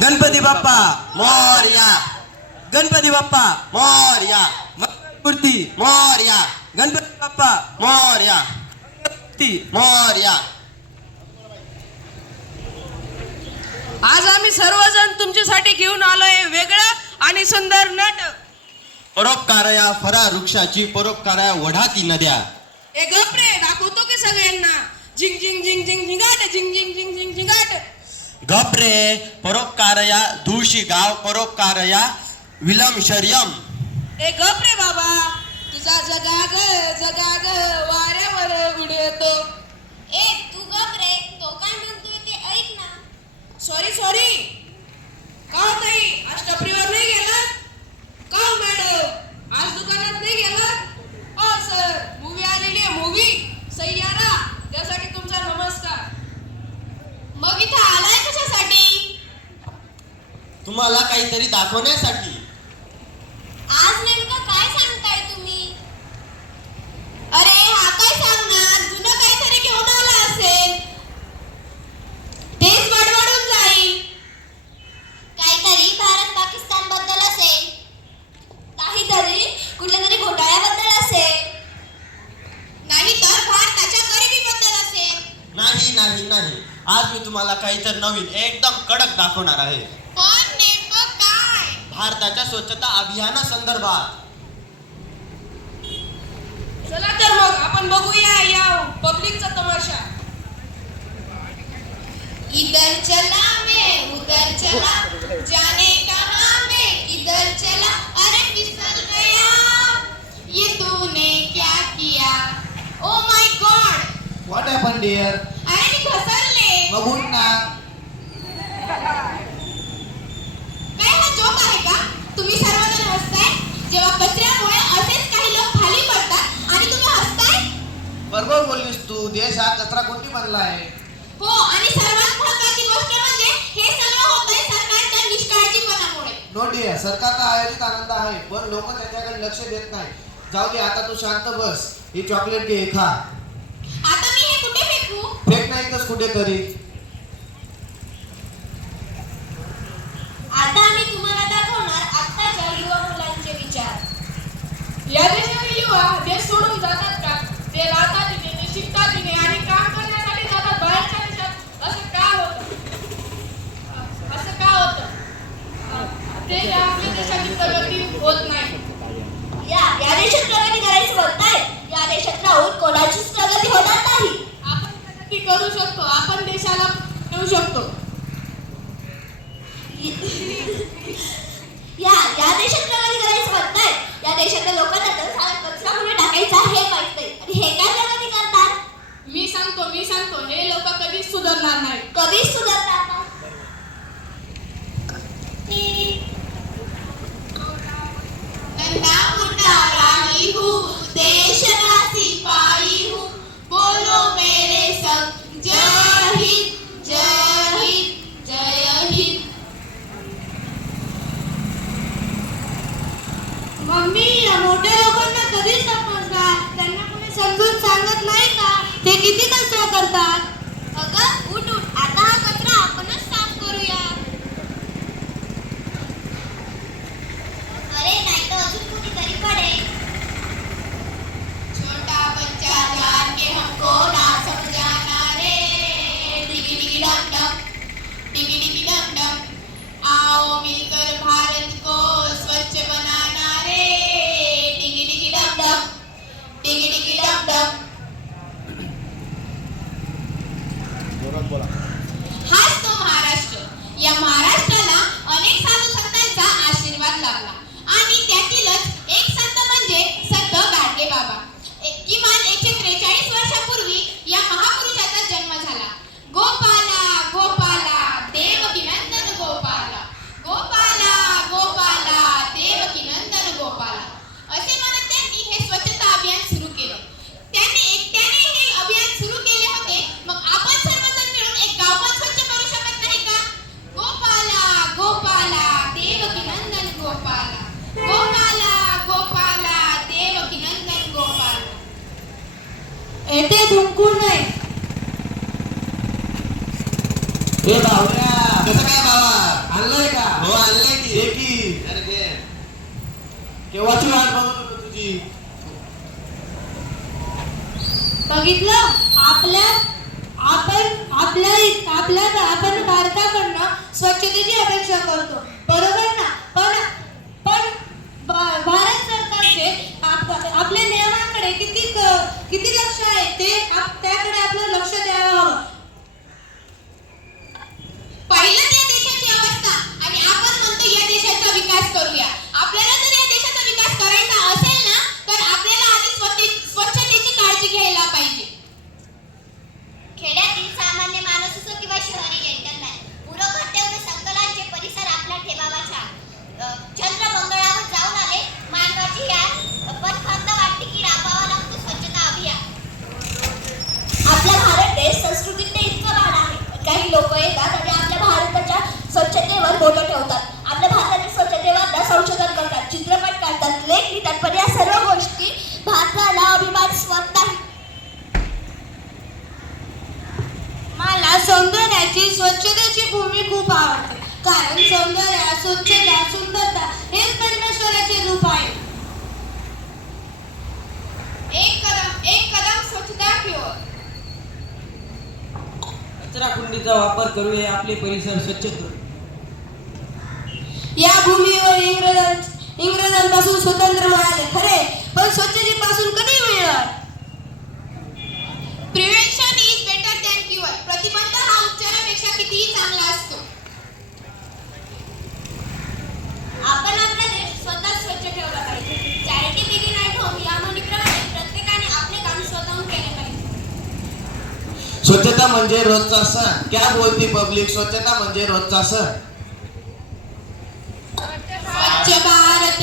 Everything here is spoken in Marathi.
गणपती बाप्पा मोरया, गणपती बाप्पा मोरया, मूर्ती मोरया, गणपती बाप्पा मोरया, ती मोरया. आज आम्ही सर्वजण तुमच्यासाठी घेऊन आलोय वेगळं आणि सुंदर नाटक. परोपकारया फरा वृक्षाची, परोपकारया वढाती नद्या. ए गप रे, दाखवतो की सगळ्यांना. झिंग झिंग झिंग झिंग झिंगाट, झिंग झिंग झिंग झिंग झिंगाट. गप रे, परोपकारया धुळशी गाव, परोपकारया विलम शर्यम. ए गप रे बाबा, तुझा जगाग जगाग वाऱ्यावर उडतो. ए तू गप रे, तो काय म्हणतोय ते ऐक ना. Sorry sorry. का हो ताई, आज टपरीवर नाही गेला? का हो मॅडम, आज दुकानात नाही गेला? हो सर, मूवी आलेली आहे, मूवी सय्यारा, त्यासाठी तुमचा नमस्कार. मग इथं आलाय कशासाठी? तुम्हाला काहीतरी दाखवण्यासाठी. आज नेमकं काय सांगताय तुम्ही? अरे हा काय सांगणार, जुनं काहीतरी घेऊन आला असेल. तेच बडबडून जाईल. काहीतरी भारत पाकिस्तान बद्दल असेल, काहीतरी कुठल्या तरी घोटाळ्याबद्दल असेल, नाही तर भारताच्या गरिबीबद्दल असेल. नाही नाही नाही, आज मी तुम्हाला काहीतरी नवीन एकदम कडक दाखवणार आहे. पण नेमकं काय? भारताच्या स्वच्छता अभियाना संदर्भात. चला तर मग आपण बघूया या पब्लिकचा तमाशा. इधर चला मैं उधर चला, जाने कहाँ मैं किधर चला, अरे फिसल गया, ये तूने क्या किया, oh my god. What happen dear? अरे मी घसरले. मग उठ ना. काय हा जोक आहे का? तुम्ही सर्वजण हसताय जेव्हा कचऱ्यामुळे असेच काही लोक खाली पडतात आणि तुम्ही हसताय. बरोबर बोललीस तू. देश हा कचरा कोणती बनला आहे. हो, आणि सर्वात महत्त्वाची गोष्ट म्हणजे हे सगळं होतंय सरकारच्या निष्काळजीपणामुळे. नो डिअर, सरकारचा आयोजित आनंद आहे, पण लोक त्याच्याकडे लक्ष देत नाही. जाऊ दे, आता तू शांत बस. ही चॉकलेट घे, खा. आता मी हे कुठे फेकू? फेक नाही तर कुठे तरी. आता आम्ही तुम्हाला दाखवणार आत्ताच्या युवा मुलांचे विचार. या देशातील युवा देश सोडून जातात का? ते राहतात तिथे, ते शिकतात तिथे आणि काम करण्यासाठी जातात बाहेरच्या देशात. असं का होतं? असं का होतं? ते आपल्या देशाची प्रगती होत नाही. या देशात प्रगती करायची बोलताय. या देशात राहून कोणाचीच प्रगती होणार नाही. आपण प्रगती करू शकतो, आपण देशाला देऊ शकतो. या देशात प्रगती करायची म्हणताय. या देशातल्या लोकांना तर सारा कचरा कुठे टाकायचा हे माहित नाही, आणि हे काय प्रगती करतात? मी सांगतो, हे लोक कधीच सुधारणार नाही. कधीच सुधारणार नाही. नन्हा मुन्ना रानी हूँ, देश का सिपाही हूँ, बोलो मेरे संग, जय हिंद जय हिंद जय हिंद. मम्मी, या मोठ्या लोकांना कधीच समजणार. त्यांना कोणी समजून सांगत नाही का ते किती कचरा करतात. अगं उठ उठ, आता हा कचरा आपणच साफ करूया. अरे नाही तर अजून कुठेतरी पडेल. छोटा बच्चा जान के हमको ना समझाना रे, डिगी डिगी डम डम, डिगी डिगी डम डम, आओ मिलकर भारत को स्वच्छ बनाना रे, डिगी डिगी डम डम, डिगी डिगी डम डम. हाच तो महाराष्ट्र. या महाराष्ट्राला अनेक साधू संतांचा आशीर्वाद लाभला, आणि त्यातीलच एक संत म्हणजे संत गाडगे बाबा. किमान 143 वर्षापूर्वी या महापुरुषाचा जन्म झाला. गोपाला गोपाला देवकी नंदन गोपाला, गोपाला गोपाला देवकी नंदन गोपाला, असे म्हणत त्यांनी हे स्वच्छता अभियान सुरू केलं. त्यांनी एकट्याने हे अभियान सुरू केले होते, मग आपण सर्वजण मिळून एक गाव पण स्वच्छ करू शकत नाही का? गोपाला गोपाला देवकी नंदन गोपाला, गोपाला गोपाला देवकी नंदन गोपाला. येथे धुंकूर नाही. हे भावड्या, कसं काय बाबा? आणलंय का? हो आणलंय की. घे की. अरे घे. केव्हाची वाट बघत होतो तुझी. बघितलं आपण भारताकडनं स्वच्छतेची अपेक्षा करतो बरोबर ना पण भारत सरकारचे आपल्या नियमांकडे किती लक्ष आहे त्याकडे आपलं लक्ष द्यावं हवं. पहिलं या देशाची अवस्था आणि आपण म्हणतो या देशाचा विकास करूया. आपल्याला जर या देशाचा विकास करायचा असेल ना तर आपल्याला आधी स्वच्छतेची काळजी घ्यायला पाहिजे. खेड्यातील सामान्य माणूस असो किंवा शहरी जेंटलमॅन पुरोघट्यावर संकलांचे परिसर आपला ठेवावा छान. चंद्रमंगळावर जाऊन आले मानवाची यान पण खंत वाटते की राबावा लागतो स्वच्छता अभियान. आपला भारत देश संस्कृतीने इतकं वाढ आहे. काही लोक येतात आणि आपल्या भारताच्या स्वच्छतेवर बोटं ठेवतात. आपल्या भारताच्या स्वच्छतेवर संशोधन करतात, चित्रपट काढतात, लेख लिहितात, पण या सर्व गोष्टी भारताला अभिमानास्पद नाही. मला सौंदर्याची स्वच्छतेची भूमी खूप आवडते कारण सौंदर्य स्वच्छता सुंदरता हेच परमेश्वराचे रूप आहे. एक कदम स्वच्छता की ओर. कचरा कुंडीचा वापर करूया, आपले परिसर स्वच्छ करू. या भूमीवर इंग्रजांपासून स्वतंत्र मिळाले खरे पण स्वच्छतेपासून कधी मिळणार. Prevention is better than cure. प्रतिबंध हा उपचारापेक्षा कितीही चांगला असतो. आपण आपला देश स्वतः स्वच्छ ठेवला पाहिजे. चॅरिटी बिगिन ॲट होम या म्हणीप्रमाणे प्रत्येकाने आपले काम स्वतःहून केले पाहिजे. स्वच्छता म्हणजे रोजचा सण. क्या बोलती पब्लिक? स्वच्छता म्हणजे रोजचा सण. स्वच्छ भारत